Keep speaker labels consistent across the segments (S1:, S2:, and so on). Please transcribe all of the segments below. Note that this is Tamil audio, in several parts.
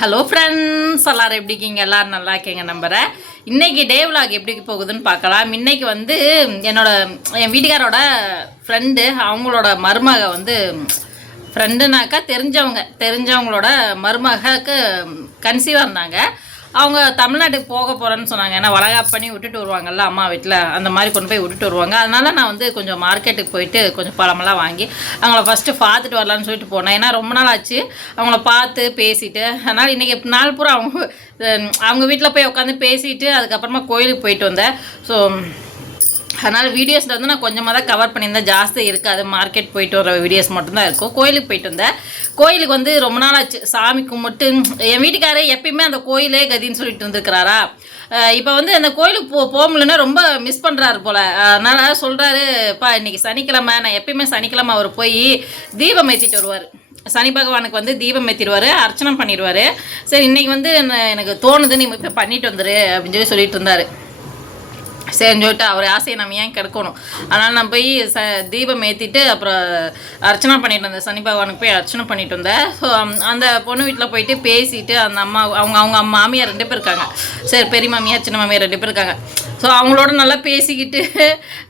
S1: ஹலோ ஃப்ரெண்ட்ஸ் எல்லோரும் எப்படி இருக்கீங்க? எல்லோரும் நல்லா இருக்கீங்க நம்புகிறேன் இன்றைக்கி டே vlog எப்படி போகுதுன்னு பார்க்கலாம். இன்றைக்கி வந்து என்னோட என் வீட்டுக்காரோட ஃப்ரெண்டு அவங்களோட மருமக வந்து ஃப்ரெண்டுனாக்கா தெரிஞ்சவங்க தெரிஞ்சவங்களோட மருமகக்கு கன்சீவாக இருந்தாங்க. அவங்க தமிழ்நாட்டுக்கு போக போகிறேன்னு சொன்னாங்க. ஏன்னா வளகாப் பண்ணி விட்டுட்டு வருவாங்கல்ல அம்மா வீட்டில் அந்த மாதிரி கொண்டு போய் விட்டுட்டு வருவாங்க. அதனால நான் வந்து கொஞ்சம் மார்க்கெட்டுக்கு போயிட்டு கொஞ்சம் பழமெல்லாம் வாங்கி அவங்கள ஃபஸ்ட்டு பார்த்துட்டு வரலான்னு சொல்லிட்டு போனேன். ஏன்னா ரொம்ப நாள் ஆச்சு. அவங்கள பார்த்து பேசிட்டு அதனால் இன்றைக்கி நாள் பூரா அவங்க அவங்க வீட்டில் போய் உட்காந்து பேசிட்டு அதுக்கப்புறமா கோயிலுக்கு போயிட்டு வந்தேன். ஸோ அதனால் வீடியோஸில் வந்து நான் கொஞ்சமாக தான் கவர் பண்ணியிருந்தேன். ஜாஸ்தி இருக்காது. மார்க்கெட் போயிட்டு வர வீடியோஸ் மட்டும்தான் இருக்கும். கோயிலுக்கு போயிட்டு வந்தேன். கோயிலுக்கு வந்து ரொம்ப நாள் ஆச்சு. சாமி கும்பிட்டு என் வீட்டுக்காரே எப்பயுமே அந்த கோயிலே கதின்னு சொல்லிட்டு இருந்திருக்கிறாரா? இப்போ வந்து அந்த கோயிலுக்கு போ போக முடியலன்னா ரொம்ப மிஸ் பண்ணுறாரு போல். அதனால் சொல்கிறாரு பா இன்றைக்கி சனிக்கிழமை. நான் எப்பயுமே சனிக்கிழமை அவர் போய் தீபம் ஏற்றிட்டு வருவார். சனி பகவானுக்கு வந்து தீபம் ஏற்றிடுவார் அர்ச்சனை பண்ணிடுவார். சரி இன்றைக்கி வந்து என்ன- எனக்கு தோணுது. நீ இப்போ பண்ணிட்டு வந்துரு. அப்படின்னு சொல்லி சொல்லிட்டு இருந்தார். சரின்னு சொல்லிட்டு அவர் ஆசையை நம்ம ஏன் கெடுக்கணும்? அதனால் நான் போய் ச தீபம் ஏற்றிட்டு அப்புறம் அர்ச்சனை பண்ணிட்டு இருந்தேன். சனி பகவானுக்கு போய் அர்ச்சனை பண்ணிட்டு வந்தேன் ஸோ அந்த பொண்ணு வீட்டில் போயிட்டு பேசிட்டு அந்த அம்மா அவங்க அவங்க அம்மா மாமியார் ரெண்டு பேர் இருக்காங்க. சரி பெரிய மாமியார் சின்ன மாமியார் ரெண்டு பேர் இருக்காங்க. ஸோ அவங்களோட நல்லா பேசிக்கிட்டு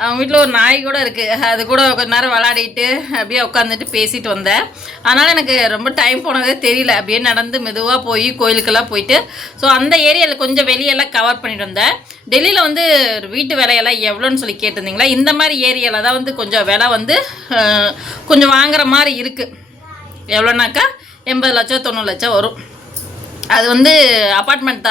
S1: அவங்க வீட்டில் ஒரு நாய் கூட இருக்குது அது கூட கொஞ்ச நேரம் விளாடிட்டு அப்படியே உட்காந்துட்டு பேசிட்டு வந்தேன். அதனால் எனக்கு ரொம்ப டைம் போனதே தெரியல. அப்படியே நடந்து மெதுவாக போய் கோயிலுக்கெல்லாம் போயிட்டு ஸோ அந்த ஏரியாவில் கொஞ்சம் வெளியெல்லாம் கவர் பண்ணிட்டு வந்தேன். டெல்லியில் வந்து வீட்டு விலையெல்லாம் எவ்வளோன்னு சொல்லி கேட்டிருந்தீங்களா? இந்த மாதிரி ஏரியாவில் தான் வந்து கொஞ்சம் விலை வந்து கொஞ்சம் வாங்குற மாதிரி இருக்குது எவ்வளோனாக்கா? எண்பது லட்சம் தொண்ணூறு லட்சம் வரும். அது வந்து அப்பார்ட்மெண்ட்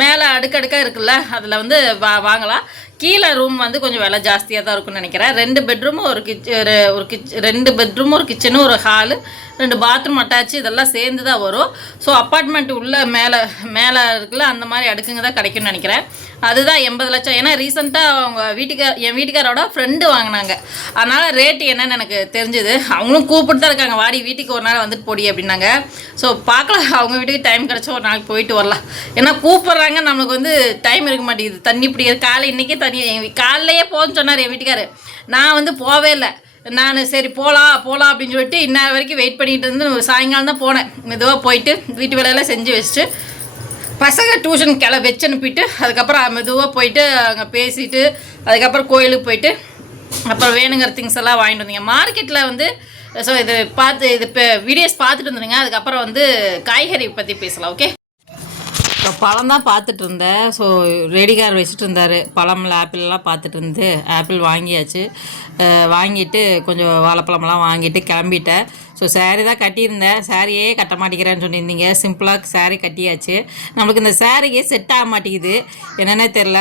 S1: மேலே அடுக்கடுக்காக இருக்குல்ல அதில் வந்து வா வாங்கலாம். கீழே ரூம் வந்து கொஞ்சம் விலை ஜாஸ்தியாக தான் இருக்கும்னு நினைக்கிறேன். ரெண்டு பெட்ரூமும் ஒரு கிச் ஒரு கிச் ரெண்டு பெட்ரூமும் ஒரு கிச்சனும் ஒரு ஹாலு ரெண்டு பாத்ரூம் அட்டாச்சு இதெல்லாம் சேர்ந்து தான் வரும். ஸோ அப்பார்ட்மெண்ட் உள்ள மேலே மேலே இருக்குல்ல அந்த மாதிரி அடுக்குங்க தான் கிடைக்கும்னு நினைக்கிறேன். அதுதான் எண்பது லட்சம். ஏன்னா ரீசெண்டாக அவங்க வீட்டுக்கார என் வீட்டுக்காரோட ஃப்ரெண்டு வாங்கினாங்க. அதனால் ரேட்டு என்னன்னு எனக்கு தெரிஞ்சுது. அவங்களும் கூப்பிட்டு தான் இருக்காங்க. வாடி வீட்டுக்கு ஒரு நாள் வந்துட்டு போடி அப்படின்னாங்க. ஸோ பார்க்கலாம். அவங்க வீட்டுக்கு டைம் கிடச்சா ஒரு நாளைக்கு போயிட்டு வரலாம். ஏன்னா கூப்பிட்றாங்க. நம்மளுக்கு வந்து டைம் இருக்க மாட்டேங்குது. தண்ணி பிடிக்கிறது காலை இன்றைக்கே தண்ணி என் வீ- காலையிலேயே சொன்னார் என் வீட்டுக்காரு. நான் வந்து போவே இல்லை. நான் சரி போகலாம் போகலாம் அப்படின்னு சொல்லிட்டு இன்ன வரைக்கும் வெயிட் பண்ணிகிட்டு இருந்து சாயங்காலம் தான் போனேன். மெதுவாக போயிட்டு வீட்டு வேலையெல்லாம் செஞ்சு வச்சுட்டு பசங்க டியூஷன் கிள வச்சு அனுப்பிட்டு அதுக்கப்புறம் மெதுவாக போயிட்டு அங்கே பேசிட்டு அதுக்கப்புறம் கோயிலுக்கு போயிட்டு அப்புறம் வேணுங்கிற திங்ஸ் எல்லாம் வாங்கிட்டு வந்தீங்க. மார்க்கெட்டில் வந்து ஸோ இது பார்த்து இது இப்போ வீடியோஸ் பார்த்துட்டு வந்துடுங்க அதுக்கப்புறம் வந்து காய்கறி பற்றி பேசலாம் ஓகே பழம் தான் பார்த்துட்டு இருந்தேன். ஸோ ரெடிகார் வச்சுட்டு இருந்தார். பழம்ல ஆப்பிள்லாம் பார்த்துட்டு இருந்து ஆப்பிள் வாங்கியாச்சு. வாங்கிட்டு கொஞ்சம் வாழைப்பழம்லாம் வாங்கிட்டு கிளம்பிட்டேன். ஸோ saree தான் கட்டியிருந்தேன். சாரியே கட்ட மாட்டேங்கிறேன்னு சொல்லியிருந்தீங்க. சிம்பிளாக saree கட்டியாச்சு. நம்மளுக்கு இந்த சாரியே செட் ஆக மாட்டேங்குது. என்னன்னே தெரில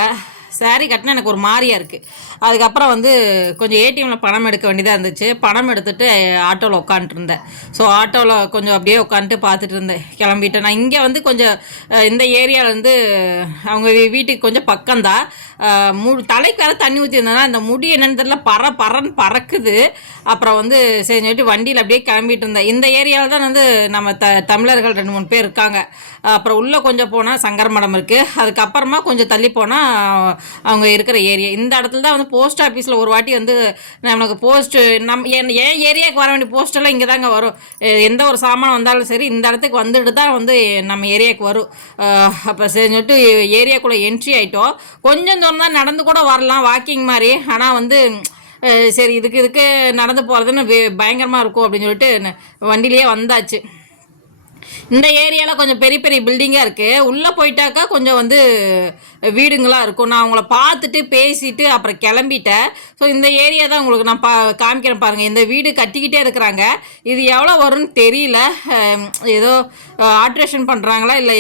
S1: saree கட்டினா எனக்கு ஒரு மாதிரியா இருக்குது அதுக்கப்புறம் வந்து கொஞ்சம் ஏடிஎம்மில் பணம் எடுக்க வேண்டியதாக இருந்துச்சு. பணம் எடுத்துகிட்டு ஆட்டோவில் உட்காந்துருந்தேன் ஸோ ஆட்டோவில் கொஞ்சம் அப்படியே உட்காந்துட்டு பார்த்துட்டு இருந்தேன். கிளம்பிட்டேன். நான் இங்கே வந்து கொஞ்சம் இந்த ஏரியாவில் வந்து அவங்க வீட்டுக்கு கொஞ்சம் பக்கம்தான். அஹ், மு தலைக்கு வேறு தண்ணி ஊற்றிருந்தேன்னா அந்த முடி என்னன்னு தெரியல பற பறன்னு பறக்குது. அப்புறம் வந்து சரி சொல்லிட்டு வண்டியில் அப்படியே கிளம்பிட்டு இருந்தேன். இந்த ஏரியாவில் தான் வந்து நம்ம த தமிழர்கள் ரெண்டு மூணு பேர் இருக்காங்க. அப்புறம் உள்ளே கொஞ்சம் போனால் சங்கர மடம் இருக்குது அதுக்கப்புறமா கொஞ்சம் தள்ளி போனால் அவங்க இருக்கிற ஏரியா. இந்த இடத்துல தான் வந்து போஸ்ட் ஆஃபீஸில் ஒரு வாட்டி வந்து நமக்கு போஸ்ட்டு நம் என் என் ஏரியாவுக்கு வர வேண்டிய போஸ்ட்டெல்லாம் இங்கே தாங்க வரும். எந்த ஒரு சாமான் வந்தாலும் சரி இந்த இடத்துக்கு வந்துட்டு தான் வந்து நம்ம ஏரியாவுக்கு வரும். அப்போ சரி சொல்லிட்டு ஏரியாக்குள்ளே என்ட்ரி ஆகிட்டோம் கொஞ்சம் தூரம் தான் நடந்து கூட வரலாம் வாக்கிங் மாதிரி. ஆனால் வந்து சரி இதுக்கு இதுக்கு நடந்து போகிறதுன்னு பயங்கரமாக இருக்கும் அப்படின்னு சொல்லிட்டு வண்டிலேயே வந்தாச்சு. இந்த ஏரியாவில் கொஞ்சம் பெரிய பெரிய பில்டிங்காக இருக்குது உள்ளே போயிட்டாக்கா கொஞ்சம் வந்து வீடுங்களாக இருக்கும். நான் அவங்கள பார்த்துட்டு பேசிட்டு அப்புறம் கிளம்பிட்டேன். ஸோ இந்த ஏரியா தான் உங்களுக்கு நான் பா காமிக்கிறேன் பாருங்கள் இந்த வீடு கட்டிக்கிட்டே இருக்கிறாங்க. இது எவ்வளோ வரும்னு தெரியல. ஏதோ ஆல்ட்ரேஷன் பண்ணுறாங்களா இல்லை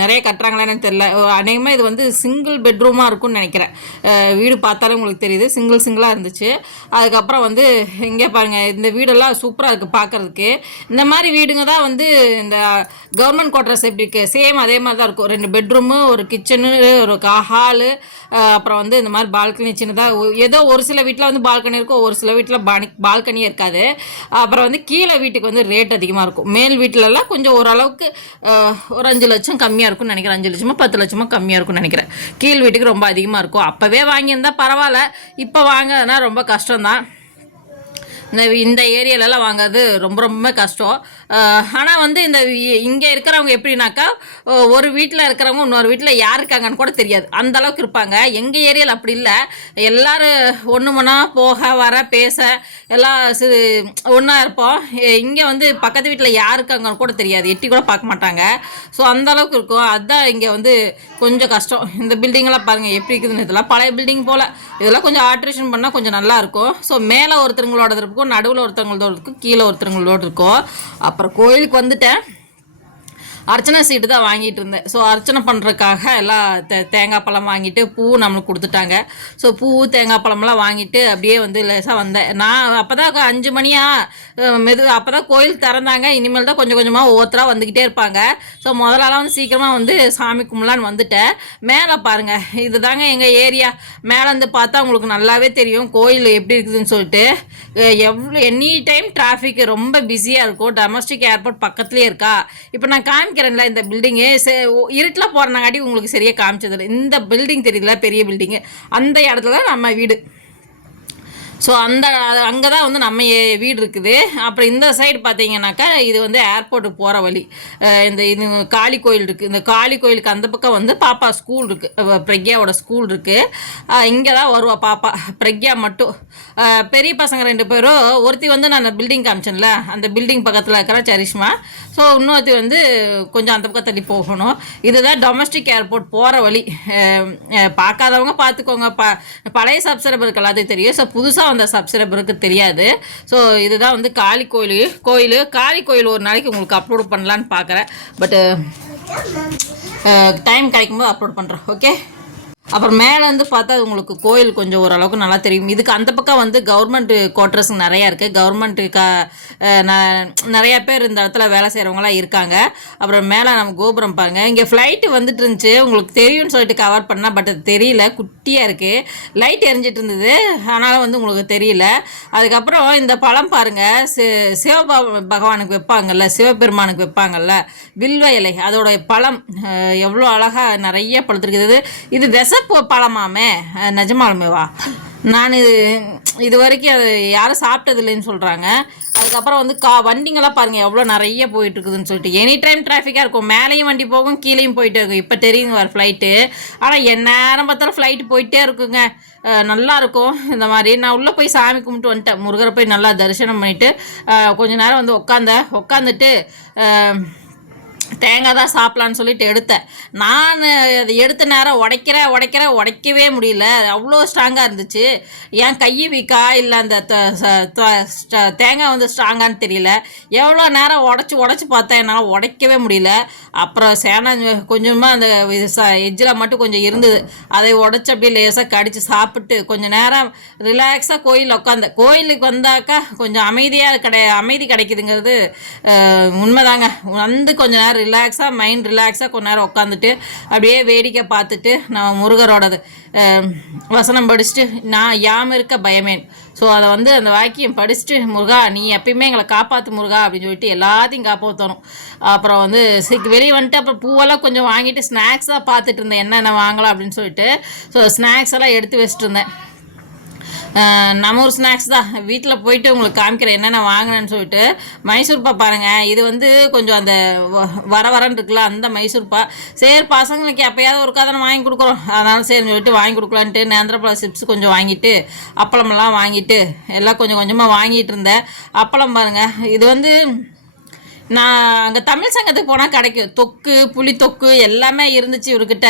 S1: நிறைய கட்டுறாங்களான்னு தெரில அநேகமாக இது வந்து சிங்கிள் பெட்ரூமாக இருக்கும்னு நினைக்கிறேன். வீடு பார்த்தாலே உங்களுக்கு தெரியுது. சிங்கிள் சிங்கிளாக இருந்துச்சு. அதுக்கப்புறம் வந்து இங்கே பாருங்கள் இந்த வீடெல்லாம் சூப்பராக இருக்குது பார்க்குறதுக்கு. இந்த மாதிரி வீடுங்க தான் வந்து இந்த கவர்மெண்ட் குவார்ட்டர்ஸ் எப்படி இருக்குது சேம் அதே மாதிரி தான் இருக்கும். ரெண்டு பெட்ரூமு ஒரு கிச்சனு ஒரு ஹாலு அப்புறம் வந்து இந்த மாதிரி பால்கனி சின்னதாக ஏதோ ஒரு சில வீட்டில் வந்து பால்கனி இருக்கும் ஒரு சில வீட்டில் பானி பால்கனியே இருக்காது. அப்புறம் வந்து கீழே வீட்டுக்கு வந்து ரேட் அதிகமாக இருக்கும். மேல் வீட்டிலலாம் கொஞ்சம் ஓரளவுக்கு ஒரு அஞ்சு லட்சம் கம்மியாக இருக்கும்னு நினைக்கிறேன். அஞ்சு லட்சமோ பத்து லட்சமோ கம்மியாக இருக்கும்னு நினைக்கிறேன். கீழ் வீட்டுக்கு ரொம்ப அதிகமாக இருக்கும். அப்போவே வாங்கியிருந்தால் பரவாயில்ல. இப்போ வாங்கினா ரொம்ப கஷ்டம்தான். இந்த இந்த ஏரியாலலாம் வாங்குறது ரொம்ப ரொம்ப கஷ்டம். ஆனால் வந்து இந்த இங்கே இருக்கிறவங்க எப்படின்னாக்கா ஒரு வீட்டில் இருக்கிறவங்க இன்னொரு வீட்டில் யார் இருக்காங்கன்னு கூட தெரியாது. அந்த அளவுக்கு இருப்பாங்க. எங்கள் ஏரியாவில் அப்படி இல்லை. எல்லோரும் ஒன்று மணா போக வர பேச எல்லாம் சிறு ஒன்றா இருப்போம். இங்கே வந்து பக்கத்து வீட்டில் யார் இருக்காங்கன்னு கூட தெரியாது. எட்டி கூட பார்க்க மாட்டாங்க. ஸோ அந்த அளவுக்கு இருக்கும். அதுதான் இங்கே வந்து கொஞ்சம் கஷ்டம். இந்த பில்டிங்கெல்லாம் பாருங்கள் எப்படி இருக்குதுன்னு இதெல்லாம் பழைய பில்டிங் போல். இதெல்லாம் கொஞ்சம் ஆல்ட்ரேஷன் பண்ணால் கொஞ்சம் நல்லாயிருக்கும் ஸோ மேலே ஒருத்தருங்களோட இருக்கும். நடுவில் ஒருத்தவங்களோட இருக்கும் கீழே ஒருத்தவங்களோட இருக்கும். அப்புறம் கோயிலுக்கு வந்துட்டேன். அர்ச்சனை சீட்டு தான் வாங்கிட்டு இருந்தேன். ஸோ அர்ச்சனை பண்ணுறதுக்காக எல்லாம் தே தேங்காய் பழம் வாங்கிட்டு பூ நம்மளுக்கு கொடுத்துட்டாங்க. ஸோ பூ தேங்காய் பழம்லாம் வாங்கிட்டு அப்படியே வந்து லேசாக வந்தேன். நான் அப்போ தான் அஞ்சு மணியாக மெது அப்போ தான் கோயில் திறந்தாங்க. இனிமேல் தான் கொஞ்சம் கொஞ்சமாக ஒவ்வொருத்தராக வந்துக்கிட்டே இருப்பாங்க. ஸோ முதலாலாம் வந்து சீக்கிரமாக வந்து சாமி கும்பலான்னு வந்துட்டேன். மேலே பாருங்கள் இது தாங்க எங்கள் ஏரியா. மேலே வந்து பார்த்தா உங்களுக்கு நல்லாவே தெரியும். கோயில் எப்படி இருக்குதுன்னு சொல்லிட்டு. எவ்வளோ எனி டைம் டிராஃபிக் ரொம்ப பிஸியாக இருக்கும். டொமஸ்டிக் ஏர்போர்ட் பக்கத்துலேயே இருக்கா. இப்போ நான் காமிக்கிறேன்ல இந்த பில்டிங்கு இருட்டில் போகிறனாங்காட்டி உங்களுக்கு சரியாக காமிச்சதில்லை. இந்த பில்டிங் தெரியுதுல பெரிய பில்டிங்கு அந்த இடத்துல தான் நம்ம வீடு. ஸோ அந்த அங்கே தான் வந்து நம்ம வீடு இருக்குது. அப்புறம் இந்த சைடு பார்த்தீங்கன்னாக்கா இது வந்து ஏர்போர்ட்டுக்கு போகிற வழி. இந்த இது காளி கோயில் இருக்குது இந்த காளி கோயிலுக்கு அந்த பக்கம் வந்து பாப்பா ஸ்கூல் இருக்குது பிரக்யாவோட ஸ்கூல் இருக்குது இங்கே தான் வருவா பாப்பா. பிரக்யா மட்டும். பெரிய பசங்க ரெண்டு பேரும் ஒருத்தி வந்து நான் அந்த பில்டிங் காமிச்சேன்ல அந்த பில்டிங் பக்கத்தில் இருக்கிற சரிஷ்மா. ஸோ இன்னொருத்தி வந்து கொஞ்சம் அந்த பக்கம் தள்ளி போகணும். இதுதான் டொமஸ்டிக் ஏர்போர்ட் போகிற வழி. பார்க்காதவங்க பார்த்துக்கோங்க ப பழைய சப்ஸ்கிரைபருக்கு எல்லாத்தையும் தெரியும். ஸோ புதுசாக அந்த சப்ஸ்கிரைபருக்கு தெரியாது. ஸோ இதுதான் வந்து காளி கோயில். கோயில் காளி கோயில் ஒரு நாளைக்கு உங்களுக்கு அப்லோட் பண்ணலான்னு பார்க்குறேன் பட்டு டைம் கிடைக்கும்போது அப்லோட் பண்ணுறோம் ஓகே அப்புறம் மேலேருந்து பார்த்தா உங்களுக்கு கோயில் கொஞ்சம் ஓரளவுக்கு நல்லா தெரியும். இதுக்கு அந்த பக்கம் வந்து கவர்மெண்ட் குவார்டர்ஸ் நிறையா இருக்குது கவர்மெண்ட்டு க நிறையா ந- பேர் இந்த இடத்துல வேலை செய்கிறவங்களாம் இருக்காங்க. அப்புறம் மேலே நம்ம கோபுரம் பாருங்க. இங்கே ஃப்ளைட்டு வந்துட்டு இருந்துச்சு. உங்களுக்கு தெரியும்னு சொல்லிட்டு கவர் பண்ணால் பட் அது தெரியல. குட்டியாக இருக்குது லைட் எரிஞ்சிட்டு இருந்தது. அதனால் வந்து உங்களுக்கு தெரியல. அதுக்கப்புறம் இந்த பழம் பாருங்கள் சிவ பகவானுக்கு வைப்பாங்கல்ல சிவபெருமானுக்கு வைப்பாங்கல்ல வில்வ இலை. அதோடைய பழம் எவ்வளோ அழகாக நிறைய பழுத்துருக்குது. இது போ பழமாமே. நிஜமாலுமேவா நான் இது இது வரைக்கும் அது யாரும் சாப்பிட்டது இல்லைன்னு சொல்கிறாங்க அதுக்கப்புறம் வந்து கா வண்டிங்கெல்லாம் பாருங்கள் எவ்வளோ நிறைய போயிட்டு இருக்குதுன்னு சொல்லிட்டு. எனி டைம் டிராஃபிக்காக இருக்கும். மேலேயும் வண்டி போகும் கீழேயும் போயிட்டே இருக்கும். இப்போ தெரியுங்க வர ஃப்ளைட்டு ஆனால் என் நேரம் பார்த்தாலும் ஃப்ளைட்டு போயிட்டே இருக்குங்க. நல்லா இருக்கும். இந்த மாதிரி. நான் உள்ளே போய் சாமி கும்பிட்டு வந்துட்டேன். முருகரை போய் நல்லா தரிசனம் பண்ணிவிட்டு கொஞ்ச நேரம் வந்து உட்காந்தேன் உட்காந்துட்டு தேங்காய் தான் சாப்பிட்லான்னு சொல்லிட்டு எடுத்தேன். நான் அதை எடுத்த நேரம் உடைக்கிறேன் உடைக்கிறேன் உடைக்கவே முடியல. அவ்வளோ ஸ்ட்ராங்காக இருந்துச்சு. என் கையை வீக்கா? இல்லை அந்த த- ச- த- ஸ்ட- தேங்காய் வந்து ஸ்ட்ராங்கான்னு தெரியல. எவ்வளோ நேரம் உடச்சி உடச்சி பார்த்தேன். என்னால் உடைக்கவே முடியல. அப்புறம் சேனா கொஞ்சமாக அந்த எஜ்ஜில் மட்டும் கொஞ்சம் இருந்தது. அதை உடச்சி அப்படியே லேசாக கடித்து சாப்பிட்டு கொஞ்சம் நேரம் ரிலாக்ஸாக கோயிலில் உட்காந்தேன் கோயிலுக்கு வந்தாக்கா கொஞ்சம் அமைதியாக கிடை அமைதி கிடைக்குதுங்கிறது உண்மைதாங்க. வந்து கொஞ்சம் நேரம் ரிலாக்ஸாக மைண்ட் ரிலாக்ஸாக கொஞ்ச நேரம் உட்காந்துட்டு அப்படியே வேடிக்கை பார்த்துட்டு நான் முருகரோடது வசனம் படிச்சுட்டு நான் யாம் இருக்க பயமேன். ஸோ அதை வந்து அந்த வாக்கியம் படிச்சுட்டு முருகா நீ எப்பயுமே எங்களை காப்பாற்று முருகா அப்படின்னு சொல்லிட்டு எல்லாத்தையும் காப்பாற்றணும் அப்புறம் வந்து சிக் வெளியே வந்துட்டு அப்புறம் பூவெல்லாம் கொஞ்சம் வாங்கிட்டு ஸ்நாக்ஸாக பார்த்துட்டு இருந்தேன் என்னென்ன வாங்கலாம் அப்படின்னு சொல்லிட்டு ஸோ ஸ்நாக்ஸ் எல்லாம் எடுத்து வச்சுட்டு இருந்தேன். நம்ம ஒரு ஸ்நாக்ஸ் தான். வீட்டில் போயிட்டு உங்களுக்கு காமிக்கிறேன் என்னென்ன வாங்கினேன்னு சொல்லிட்டு. மைசூர்பா பாருங்கள் இது வந்து கொஞ்சம் அந்த வ- வர வரன்னு இருக்குல்ல அந்த மைசூர்பா சரி பசங்களுக்கு எப்போயாவது ஒரு கதனை வாங்கி கொடுக்குறோம். அதனால சரின்னு சொல்லிட்டு வாங்கி கொடுக்கலான்ட்டு நேந்திரப்பழ சிப்ஸ் கொஞ்சம் வாங்கிட்டு அப்பளமெல்லாம் வாங்கிட்டு எல்லாம் கொஞ்சம் கொஞ்சமாக வாங்கிட்டு இருந்தேன். அப்பளம் பாருங்கள் இது வந்து நான் அங்கே தமிழ் சங்கத்துக்கு போனால் கிடைக்கும். தொக்கு புளி தொக்கு எல்லாமே இருந்துச்சு இவர்கிட்ட.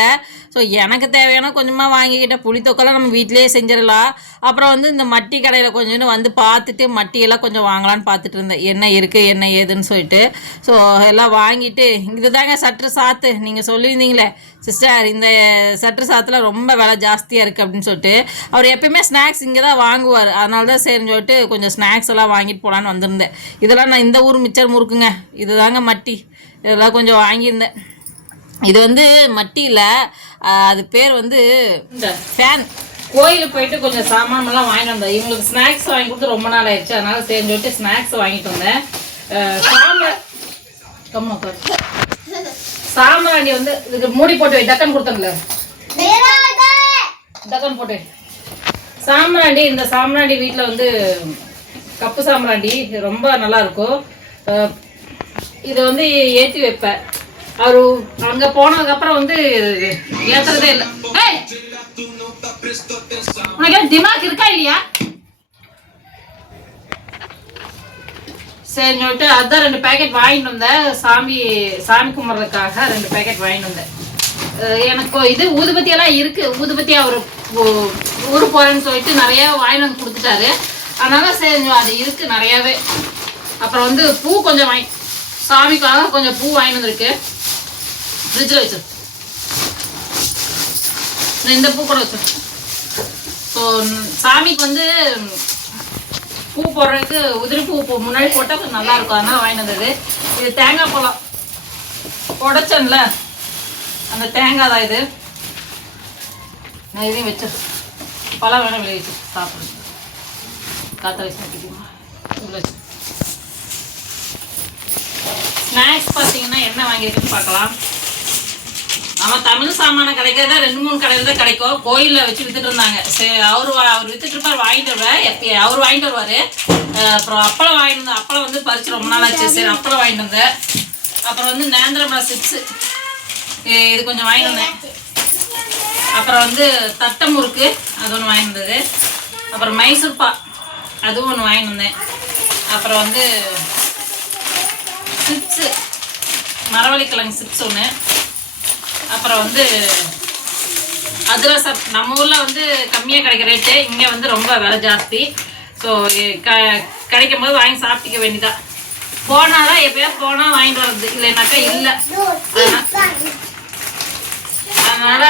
S1: ஸோ எனக்கு தேவையான கொஞ்சமாக வாங்கிக்கிட்டேன் புளி தொக்கெல்லாம் நம்ம வீட்டிலேயே செஞ்சிடலாம். அப்புறம் வந்து இந்த மட்டி கடையில் கொஞ்சம் வந்து பார்த்துட்டு மட்டியெல்லாம் கொஞ்சம் வாங்கலான்னு பார்த்துட்டு இருந்தேன். என்ன இருக்குது என்ன ஏதுன்னு சொல்லிட்டு. ஸோ எல்லாம் வாங்கிட்டு இதுதாங்க சற்று சாத்து. நீங்கள் சொல்லியிருந்தீங்களே சிஸ்டர் இந்த சற்று சாத்தில் ரொம்ப விலை ஜாஸ்தியாக இருக்குது அப்படின்னு சொல்லிட்டு அவர் எப்பயுமே ஸ்நாக்ஸ் இங்கே தான் வாங்குவார். அதனால தான் சரின்னு சொல்லிட்டு கொஞ்சம் ஸ்நாக்ஸ் எல்லாம் வாங்கிட்டு போகலான்னு வந்திருந்தேன். இதெல்லாம் நான் இந்த ஊர் மிச்சர் முறுக்குங்க. இதுதாங்க மட்டி. இதெல்லாம் கொஞ்சம் வாங்கியிருந்தேன். இது வந்து மட்டியில் அது பேர் வந்து இந்த ஃபேன் கோயிலுக்கு போயிட்டு கொஞ்சம் சாமான்லாம் வாங்கிட்டு வந்தேன். இவங்களுக்கு ஸ்நாக்ஸ் வாங்கி கொடுத்து ரொம்ப நாள் ஆயிடுச்சு. அதனால சரின்னு சொல்லிட்டு ஸ்நாக்ஸ் வாங்கிட்டு வந்தேன். சாம்பார். கம்மா சாம்பிராணி வந்து இதுக்கு மூடி போட்டு வை டக்கன் கொடுத்தங்களே டக்கன் போட்டு வை. இந்த சாம்பிராணி வீட்டில் வந்து கப்பு சாம்பிராண்டி இது ரொம்ப நல்லா இருக்கும். இதை வந்து ஏற்றி வைப்பேன் அவர் அங்கே போனதுக்கப்புறம் வந்து ஏற்றுறதே இல்லை. உனக்கு திமாக் இருக்கா இல்லையா? சரின்னு சொல்லிட்டு அதான் ரெண்டு பேக்கெட் வாங்கிட்டு வந்தேன். சாமி சாமி கும்பிட்றதுக்காக ரெண்டு பேக்கெட் வாங்கிட்டு வந்தேன். எனக்கு இது ஊதுபத்தியெல்லாம் இருக்குது ஊதுபத்தி அவர் ஊருக்கு போகிறேன்னு சொல்லிட்டு நிறையா வாங்கிட்டு வந்து கொடுத்துட்டாரு. அதனால சரி அது இருக்குது நிறையாவே. அப்புறம் வந்து பூ கொஞ்சம் வாங்கி சாமிக்காக கொஞ்சம் பூ வாங்கிட்டு வந்துருக்கு. ஃப்ரிட்ஜில் வச்சு இந்த பூ கூட வச்சு ஸோ சாமிக்கு வந்து பூ போடுறதுக்கு உதிரி பூ போ- முன்னாடி போட்டால் கொஞ்சம் நல்லா இருக்கும் அதனால் வாங்கினது இது தேங்காய் பழம். உடைச்சேன்ல. அந்த தேங்காய் தான் இது. நான் இதையும் வச்சு பழம் வேணும் விளைவிச்சு சாப்பிடுங்க காற்ற வச்சு நட்டிக்குமா இவ்வளோ ஸ்நாக்ஸ் பார்த்தீங்கன்னா என்ன வாங்கியிருக்குன்னு பார்க்கலாம். நம்ம தமிழ் சாமான கிடைக்கிறதா ரெண்டு மூணு கடையில் தான் கிடைக்கும். கோயிலில் வச்சு வித்துட்டு இருந்தாங்க. சரி அவர் வா- அவர் வித்துட்டு இருப்பார் வாங்கிட்டு வருவார் எப்போ அவர் வாங்கிட்டு வருவார். அப்புறம் அப்பளம் வாங்கிட்டு வந்தேன் அப்பளம் வந்து பறிச்சு ரொம்ப நாள் ஆச்சு. சரி அப்பளம் வாங்கிட்டு வந்தேன் அப்புறம் வந்து நேந்திரமலை சிப்ஸு இது கொஞ்சம் வாங்கிட்டு வந்தேன். அப்புறம் வந்து தட்டை முறுக்கு அது ஒன்று வாங்கிட்டு வந்தது. அப்புறம் மைசூர்பா அதுவும் ஒன்று வாங்கிட்டு வந்தேன். அப்புறம் வந்து சிப்ஸு மரவள்ளிக்கிழங்கு சிப்ஸ் ஒன்று அப்புறம் வந்து அதிரசம். நம்ம ஊரில் வந்து கம்மியாக கிடைக்கிற ரேட்டு இங்கே வந்து ரொம்ப விலை ஜாஸ்தி. ஸோ க கிடைக்கும் போது வாங்கி சாப்பிட்டுக்க வேண்டியதான் போனால் தான் எப்போயா போனால் வாங்கிட்டு வர்றது. இல்லைனாக்கா இல்லை. அதனால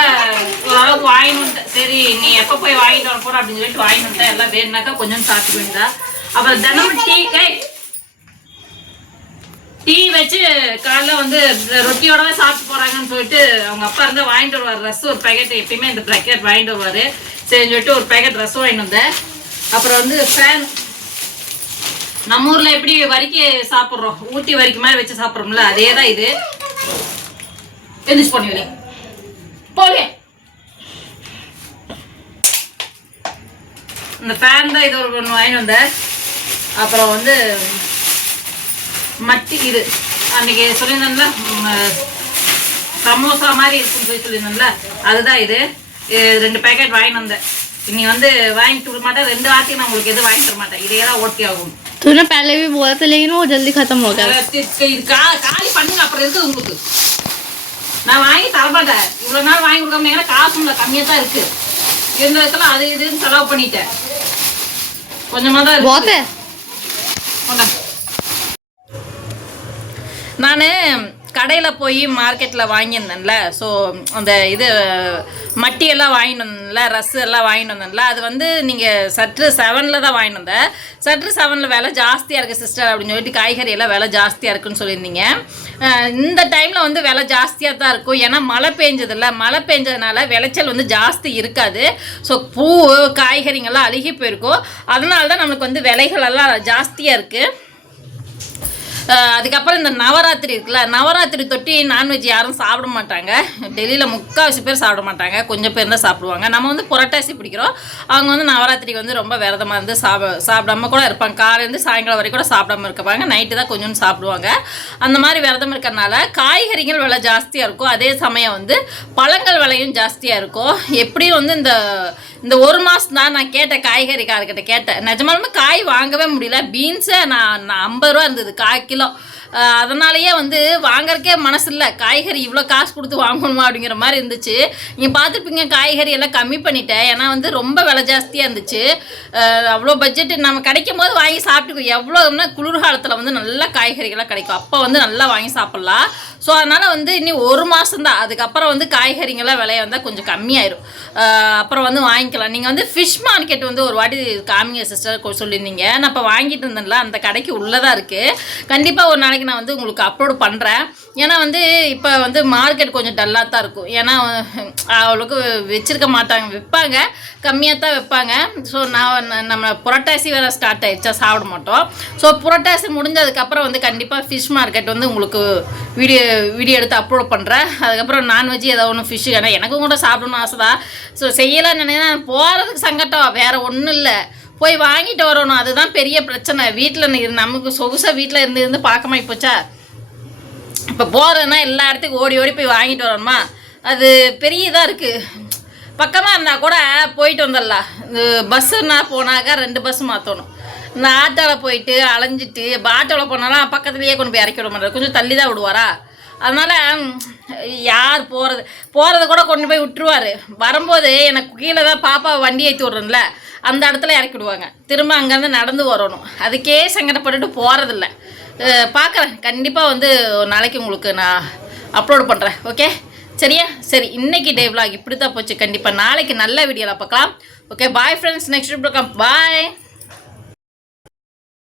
S1: ஓரளவுக்கு வாங்கிட்டு வந்துட்டேன். சரி நீ எப்போ போய் வாங்கிட்டு வர போற அப்படின்னு சொல்லிட்டு வாங்கிட்டு வந்துட்டேன். எல்லாம் வேணுனாக்கா கொஞ்சம் சாப்பிட்டு வேண்டியதா. அப்புறம் தினமும் டீ டீ வச்சு காலைல வந்து ரொட்டியோடவே சாப்பிட்டு போறாங்கன்னு சொல்லிட்டு அவங்க அப்பா இருந்து வாங்கிட்டு வருவார். ரஸ் ஒரு பேக்கெட் எப்பயுமே இந்த பேக்கெட் வாங்கிட்டு வருவாரு. சரின்னு சொல்லிட்டு ஒரு பேக்கெட் ரசம் வாங்கிட்டு வந்தேன். அப்புறம் வந்து ஃபேன் நம்ம ஊர்ல எப்படி வரிக்கி சாப்பிட்றோம்? ஊட்டி வரிக்கு மாதிரி வச்சு சாப்பிட்றோம்ல அதே தான் இது. எந்திரிச்சு பண்ணி போலே இந்த ஃபேன் தான் இது ஒரு ஒன்று வாங்கிட்டு வந்தேன். அப்புறம் வந்து மட்டி இது அன்னைக்கு சொல்லியிருந்தேன்ல ம், சமோசா மாதிரி இருக்குன்னு சொல்லி சொல்லியிருந்தேன்ல அதுதான் இது இது ரெண்டு பேக்கெட் வாங்கிட்டு வந்தேன் இனி வந்து வாங்கிட்டு விட மாட்டேன் ரெண்டு வாரத்துக்கு நான் உங்களுக்கு எதுவும் வாங்கிட்டு வர மாட்டேன் இதே தான் ஓட்டி ஆகும்
S2: तूने पहले भी बोला था लेकिन वो जल्दी खत्म हो गया
S1: இது இது கா- காலி பண்ணுங்க அப்புறம் இருக்குது உங்களுக்கு நான் வாங்கி தரமாட்டேன் இவ்வளோ நாள் வாங்கி கொடுக்காம ஏன்னா காசும் இல்லை கம்மியாக தான் இருக்கு இருந்த இடத்துல அது இதுன்னு செலவு பண்ணிட்டேன் கொஞ்சமாக தான் இருக்கு நான் கடையில் போய் மார்க்கெட்டில் வாங்கியிருந்தேன்ல. ஸோ அந்த இது மட்டியெல்லாம் வாங்கிட்டு வந்தேன்ல ரஸ் எல்லாம் வாங்கிட்டு வந்தேன்ல. அது வந்து நீங்கள் சற்று செவனில் தான் வாங்கிட்டு வந்தேன் சற்று செவனில் விலை ஜாஸ்தியாக இருக்குது சிஸ்டர் அப்படின்னு சொல்லிட்டு காய்கறி எல்லாம் விலை ஜாஸ்தியாக இருக்குன்னு சொல்லியிருந்தீங்க. இந்த டைமில் வந்து விலை ஜாஸ்தியாக தான் இருக்கும். ஏன்னா மழை பெஞ்சதில்ல. மழை பெஞ்சதுனால விளைச்சல் வந்து ஜாஸ்தி இருக்காது. ஸோ பூ காய்கறிங்கெல்லாம் அழுகி போயிருக்கும். அதனால தான் நம்மளுக்கு வந்து விலைகள் எல்லாம் ஜாஸ்தியாக இருக்குது அதுக்கப்புறம் இந்த நவராத்திரி இருக்குல்ல நவராத்திரி தொட்டி நான்வெஜ் யாரும் சாப்பிட மாட்டாங்க. டெல்லியில் முக்கால்வாசி பேர் சாப்பிட மாட்டாங்க. கொஞ்சம் பேர் தான் சாப்பிடுவாங்க. நம்ம வந்து புரட்டாசி பிடிக்கிறோம். அவங்க வந்து நவராத்திரிக்கு வந்து ரொம்ப விரதமாக இருந்து சாப்பிட சாப்பிடாம கூட இருப்பாங்க. காலையிலேருந்து சாயங்காலம் வரைக்கும் கூட சாப்பிடாம இருப்பாங்க நைட்டு தான் கொஞ்சம் சாப்பிடுவாங்க. அந்த மாதிரி விரதம் இருக்கிறனால காய்கறிகள் விலை ஜாஸ்தியாக இருக்கும். அதே சமயம் வந்து பழங்கள் விலையும் ஜாஸ்தியாக இருக்கும். எப்படியும் வந்து இந்த இந்த ஒரு மாதம் தான் நான் கேட்டேன் காய்கறிக்காரர்கிட்ட கேட்டேன். நிஜமாலுமே காய் வாங்கவே முடியல. பீன்ஸை நான் நான் ஐம்பது ரூபா இருந்தது கால் கிலோ. அஹ் அதனாலயே வந்து வாங்குறதுக்கே மனசு இல்லை காய்கறி இவ்வளோ காசு கொடுத்து வாங்கணுமா அப்படிங்கிற மாதிரி இருந்துச்சு. நீங்கள் பார்த்துருப்பீங்க காய்கறி எல்லாம் கம்மி பண்ணிட்டேன். ஏன்னா வந்து ரொம்ப விலை ஜாஸ்தியாக இருந்துச்சு. அவ்வளோ பட்ஜெட் நம்ம கிடைக்கும் போது வாங்கி சாப்பிட்டுக்கோ எவ்வளோன்னா குளிர்காலத்தில் வந்து நல்லா காய்கறிகள்லாம் கிடைக்கும். அப்போ வந்து நல்லா வாங்கி சாப்பிட்லாம். ஸோ அதனால் வந்து இனி ஒரு மாதம் தான் அதுக்கப்புறம் வந்து காய்கறிங்கெல்லாம் விலையை வந்தால் கொஞ்சம் கம்மியாயிரும். அப்புறம் வந்து வாங்கிக்கலாம். நீங்கள் வந்து ஃபிஷ் மார்க்கெட் வந்து ஒரு வாட்டி காமிங்க சிஸ்டர் சொல்லியிருந்தீங்க. நான் இப்போ வாங்கிட்டு இருந்தேன்ல அந்த கடைக்கு உள்ளதாக இருக்குது கண்டிப்பாக ஒரு நாளைக்கு நான் வந்து உங்களுக்கு அப்லோடு பண்ணுறேன் ஏன்னா வந்து இப்போ வந்து மார்க்கெட் கொஞ்சம் டல்லாக தான் இருக்கும். ஏன்னா அவ்வளோக்கு வச்சிருக்க மாட்டாங்க. விற்பாங்க கம்மியாக தான் வைப்பாங்க. ஸோ நான் நம்ம புரட்டாசி வேறு ஸ்டார்ட் ஆகிடுச்சா சாப்பிட மாட்டோம். ஸோ புரட்டாசி முடிஞ்சதுக்கப்புறம் வந்து கண்டிப்பாக ஃபிஷ் மார்க்கெட் வந்து உங்களுக்கு வீடியோ வீடியோ எடுத்து அப்லோட் பண்ணுறேன் அதுக்கப்புறம் நான்வெஜ் ஏதாவது ஒன்று ஃபிஷ்ஷு ஏன்னா எனக்கும் கூட சாப்பிடணும்னு ஆசை தான் ஸோ செய்யலாம்னு நினைக்கிறேன். போகிறதுக்கு சங்கட்டம் வேறு ஒன்றும் இல்லை. போய் வாங்கிட்டு வரணும். அதுதான் பெரிய பிரச்சனை. வீட்டில் நமக்கு சொகுசாக வீட்டில் இருந்து இருந்து பார்க்கமா போச்சா? இப்போ போகிறதுனா எல்லா இடத்துக்கும் ஓடி ஓடி போய் வாங்கிட்டு வரணுமா? அது பெரிய இதாக இருக்குது பக்கமாக இருந்தால் கூட போயிட்டு வந்துடலாம். இது பஸ்ஸுன்னா போனாக்கா ரெண்டு பஸ் மாற்றணும் இந்த ஆட்டோவில் போயிட்டு அலைஞ்சிட்டு இப்போ ஆட்டோவில் போனாலும் பக்கத்துலேயே கொண்டு போய் இறக்கி விட மாட்டார். கொஞ்சம் தள்ளி தான் விடுவாரா? அதனால் யார் போகிறது போகிறத கூட கொண்டு போய் விட்டுருவார். வரும்போது எனக்கு கீழே தான் பாப்பா வண்டி ஏற்றி விட்றேன்ல அந்த இடத்துல இறக்கி விடுவாங்க. திரும்ப அங்கேருந்து நடந்து வரணும். அதுக்கே சங்கடப்பட்டுட்டு போகிறதில்ல பார்க்குறேன் கண்டிப்பாக வந்து நாளைக்கு உங்களுக்கு நான் அப்லோட் பண்ணுறேன் ஓகே சரியா? சரி இன்னைக்கு டே விலாக் இப்படி தான் போச்சு. கண்டிப்பாக நாளைக்கு நல்ல வீடியோவில் பார்க்கலாம். Okay bye friends next bye